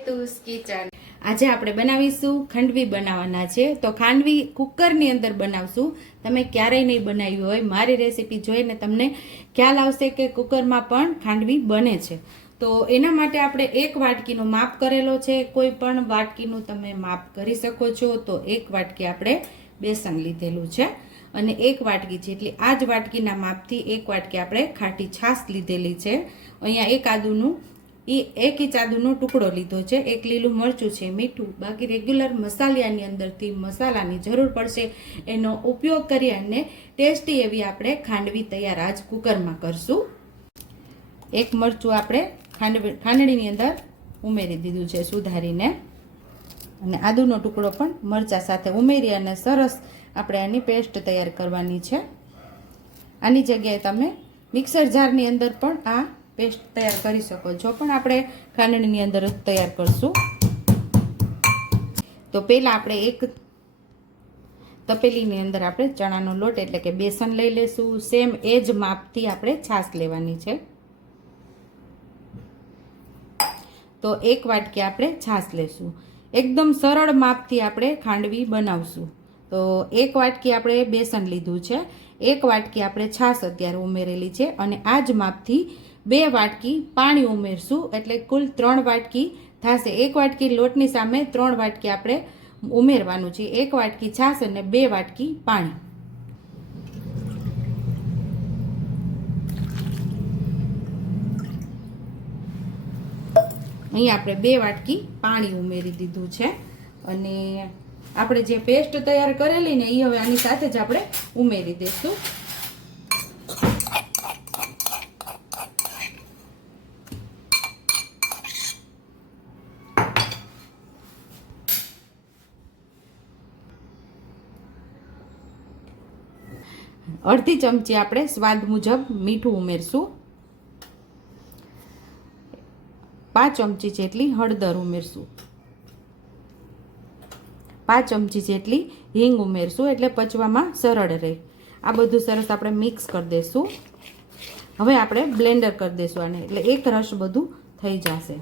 હેતુસ kitchen. આજે આપણે બનાવીશું ખાંડવી બનાવવાના છે। તો ખાંડવી કુકરની અંદર બનાવશું। તમે ક્યારેય નહીં બનાવી હોય, મારી રેસીપી જોઈને તમને ખ્યાલ આવશે કે કુકરમાં પણ ખાંડવી બને છે। તો એના માટે આપણે એક વાટકીનો માપ કરેલો છે। કોઈ પણ વાટકીનું તમે માપ કરી શકો છો। તો એક વાટકી આપણે બેસન લીધેલું છે અને એક વાટકી જેટલી આ જ વાટકીના માપથી એક વાટકી આપણે ખાટી છાશ લીધેલી છે। અહીંયા એક ઇંચ આદુનો ટુકડો લીધો છે, એક લીલું મરચું છે, મીઠું, બાકી રેગ્યુલર મસાલાની અંદરથી મસાલાની જરૂર પડશે એનો ઉપયોગ કરી અને ટેસ્ટી એવી આપણે ખાંડવી તૈયાર આજ કુકરમાં કરશું। એક મરચું આપણે ખાંડણીની અંદર ઉમેરી દીધું છે સુધારીને, અને આદુનો ટુકડો પણ મરચા સાથે ઉમેરી અને સરસ આપણે આની પેસ્ટ તૈયાર કરવાની છે। આની જગ્યાએ તમે મિક્સર જારની અંદર પણ આ પેસ્ટ તૈયાર કરી શકો છો, પણ આપણે ખાંડણીની અંદર જ તૈયાર કરશું। તો પહેલાં આપણે એક તપેલીની અંદર આપણે ચણાનો લોટ એટલે કે બેસન લઈ લેશું। સેમ એ જ માપથી આપણે છાશ લેવાની છે। તો એક વાટકી આપણે છાશ લેશું। એકદમ સરળ માપથી આપણે ખાંડવી બનાવશું। તો એક વાટકી આપણે બેસન લીધું છે, એક વાટકી આપણે છાશ અત્યારે ઉમેરેલી છે, અને આ જ માપથી 2 વાટકી પાણી ઉમેરશું, એટલે કુલ 3 વાટકી થશે। એક વાટકી લોટની સામે 3 વાટકી આપણે ઉમેરવાનું છે। એક વાટકી છાશ અને 2 વાટકી પાણી। અહીં આપણે 2 વાટકી પાણી ઉમેરી દીધું છે, અને આપણે જે પેસ્ટ તૈયાર કરેલી ને એ હવે આની સાથે જ આપણે ઉમેરી દઈશું। અડધી ચમચી આપણે સ્વાદ મુજબ મીઠું ઉમેરશું। 5 ચમચી જેટલી હળદર ઉમેરશું। 5 ચમચી જેટલી હિંગ ઉમેરશું, એટલે પચવામાં સરળ રહે। આ બધું સરસ આપણે મિક્સ કરી દઈશું। હવે આપણે બ્લેન્ડર કરી દઈશું આને, એટલે એક રસ બધું થઈ જશે।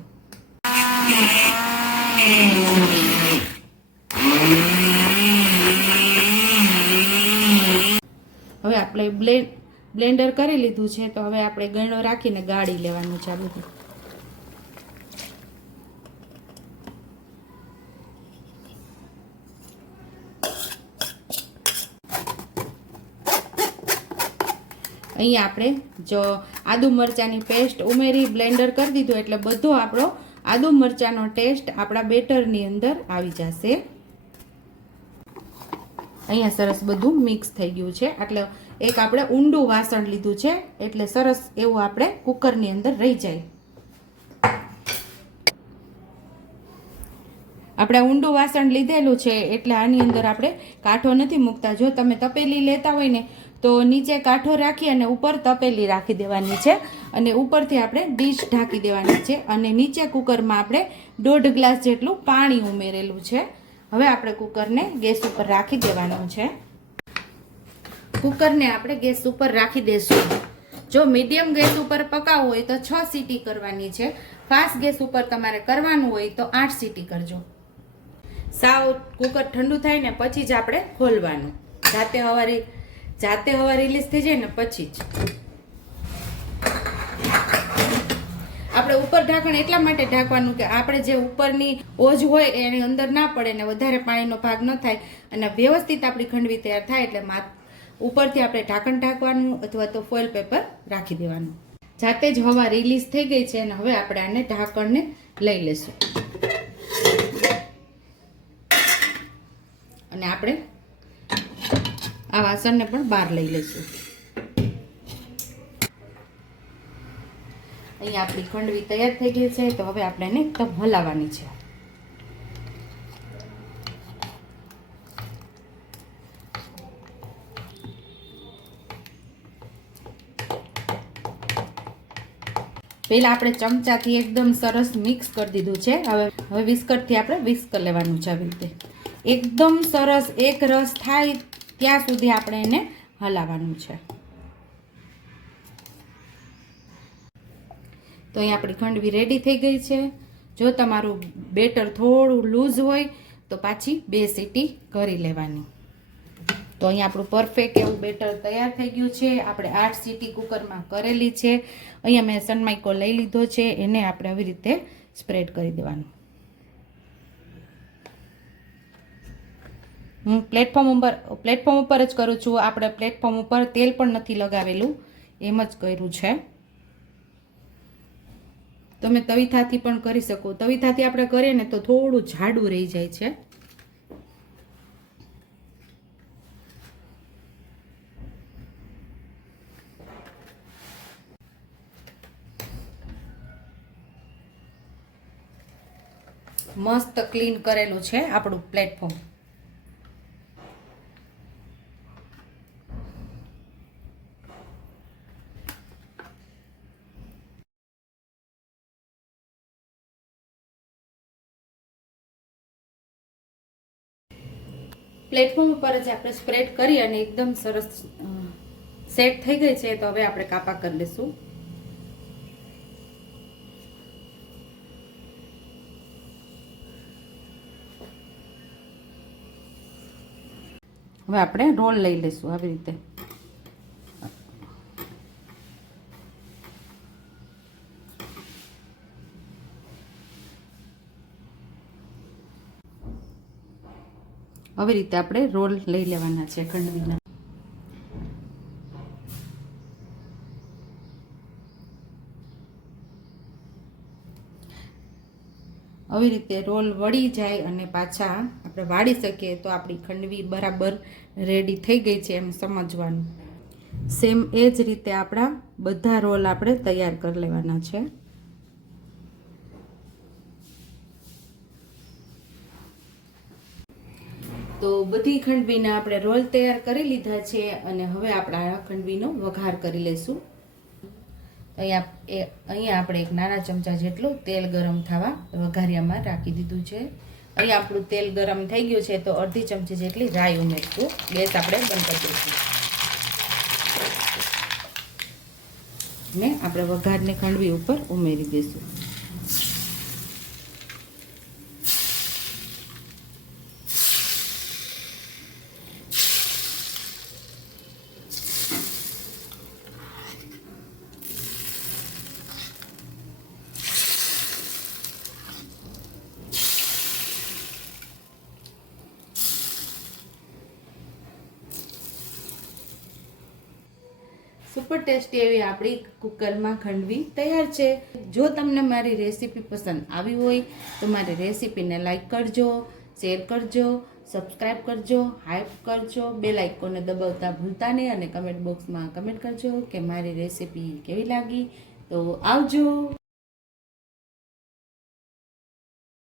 હવે આપણે બ્લેન્ડર કરી લીધું છે, તો હવે આપણે ગળણો રાખીને ગાળી લેવાનું છે આ બધું। અહીંયા આપણે જો આદુ મરચાંની પેસ્ટ ઉમેરી બ્લેન્ડર કરી દીધું, એટલે બધો આપણો આદુ મરચાંનો ટેસ્ટ આપણા બેટરની અંદર આવી જશે। અહીંયા સરસ બધું મિક્સ થઈ ગયું છે, એટલે એક આપણે ઊંડું વાસણ લીધું છે, એટલે સરસ એવું આપણે કુકરની અંદર રહી જાય। આપણે ઊંડું વાસણ લીધેલું છે, એટલે આની અંદર આપણે કાંઠો નથી મૂકતા। જો તમે તપેલી લેતા હોય ને તો નીચે કાંઠો રાખી અને ઉપર તપેલી રાખી દેવાની છે, અને ઉપરથી આપણે ડીશ ઢાંકી દેવાની છે, અને નીચે કુકરમાં આપણે 1.5 ગ્લાસ જેટલું પાણી ઉમેરેલું છે। હવે આપણે કુકરને ગેસ ઉપર રાખી દેવાનું છે। કુકરને આપણે ગેસ ઉપર રાખી દેશું। જો મીડિયમ ગેસ ઉપર પકાવવું હોય તો 6 સીટી કરવાની છે। ફાસ્ટ ગેસ ઉપર તમારે કરવાનું હોય તો 8 સીટી કરજો। સાવ કુકર ઠંડુ થાય ને પછી જ આપણે ખોલવાનું, જાતે હવા રિલીઝ થઈ જાય ને પછી જ। આપણે ઉપર ઢાંકણ એટલા માટે ઢાંકવાનું કે આપણે જે ઉપરની ઓજ હોય એની અંદર ના પડે ને વધારે પાણીનો ભાગ ન થાય, અને વ્યવસ્થિત આપણી ખાંડવી તૈયાર થાય। એટલે ઉપરથી આપણે ઢાંકણ ઢાંકવાનું અથવા તો ફોઇલ પેપર રાખી દેવાનું। જાતે જ હવા રિલીઝ થઈ ગઈ છે, અને હવે આપણે આને ઢાંકણને લઈ લેશું, અને આપણે આ વાસણને પણ બહાર લઈ લઈશું। અહીંયા આપણી ખાંડવી તૈયાર થઈ ગઈ છે, તો હવે આપણે એને હલાવવાની છે। પહેલા આપણે ચમચાથી એકદમ સરસ મિક્સ કરી દીધું છે। હવે વિસ્કરથી આપણે વિસ્ક લેવાનું છે, આવી રીતે એકદમ સરસ એક રસ થાય ત્યાં સુધી આપણે એને હલાવવાનું છે। તો અહીં આપણી ખાંડવી રેડી થઈ ગઈ છે। જો તમારું બેટર થોડું લૂઝ હોય તો પાછી 2 સીટી કરી લેવાની. તો અહીંયા આપણું પરફેક્ટ એવું બેટર તૈયાર થઈ ગયું છે. આપણે 8 સીટી કુકરમાં કરેલી છે. અહીંયા મેં સનમાઇકો લઈ લીધો છે, એને આપણે આવી રીતે સ્પ્રેડ કરી દેવાનું. હું પ્લેટફોર્મ ઉપર જ કરું છું. આપણે પ્લેટફોર્મ ઉપર તેલ પણ નથી લગાવેલું, એમ જ કર્યું છે. તમે તવીથાથી પણ કરી શકો. તવીથાથી આપણે કરીએ ને તો થોડું જાડું રહી જાય છે. મસ્ત ક્લીન કરેલું છે આપણું પ્લેટફોર્મ. પ્લેટફોર્મ ઉપર જ આપણે સ્પ્રેડ કરી અને એકદમ સરસ સેટ થઈ ગઈ છે. તો હવે આપણે કાપા કરી લઈશું. હવે આપણે રોલ લઈ લઈશું આવી રીતે. આવી રીતે આપણે રોલ લઈ લેવાના છે ખંડવીના. આવી રીતે રોલ વળી જાય અને પાછા આપણે વાળી શકીએ તો આપણી ખંડવી બરાબર રેડી થઈ ગઈ છે એમ સમજવાનું. સેમ એ જ રીતે આપણા બધા રોલ આપણે તૈયાર કરી લેવાના છે. તો બધી ખંડવીના આપણે રોલ તૈયાર કરી લીધા છે અને હવે આપણે આ ખંડવીનો વઘાર કરી લઈશું. અહીંયા આપણે એક નાના ચમચા જેટલું તેલ ગરમ થવા વઘારિયામાં રાખી દીધું છે. અહીંયા આપણું તેલ ગરમ થઈ ગયું છે તો અડધી ચમચી જેટલી રાઈ ઉમેરશું. ગેસ આપણે બંધ કરી દઈશું ને આપણે વઘારને ખંડવી ઉપર ઉમેરી દઈશું. સુપર ટેસ્ટી એવી આપણી કુકરમાં ખંડવી તૈયાર છે. જો તમને મારી રેસીપી પસંદ આવી હોય તો મારી રેસીપીને લાઈક કરજો, શેર કરજો, સબસ્ક્રાઈબ કરજો, હાઈપ કરજો, બેલ આઇકોનને દબાવતા ભૂલતા નહીં અને કમેન્ટ બોક્સમાં કમેન્ટ કરજો કે મારી રેસીપી કેવી લાગી. તો આવજો.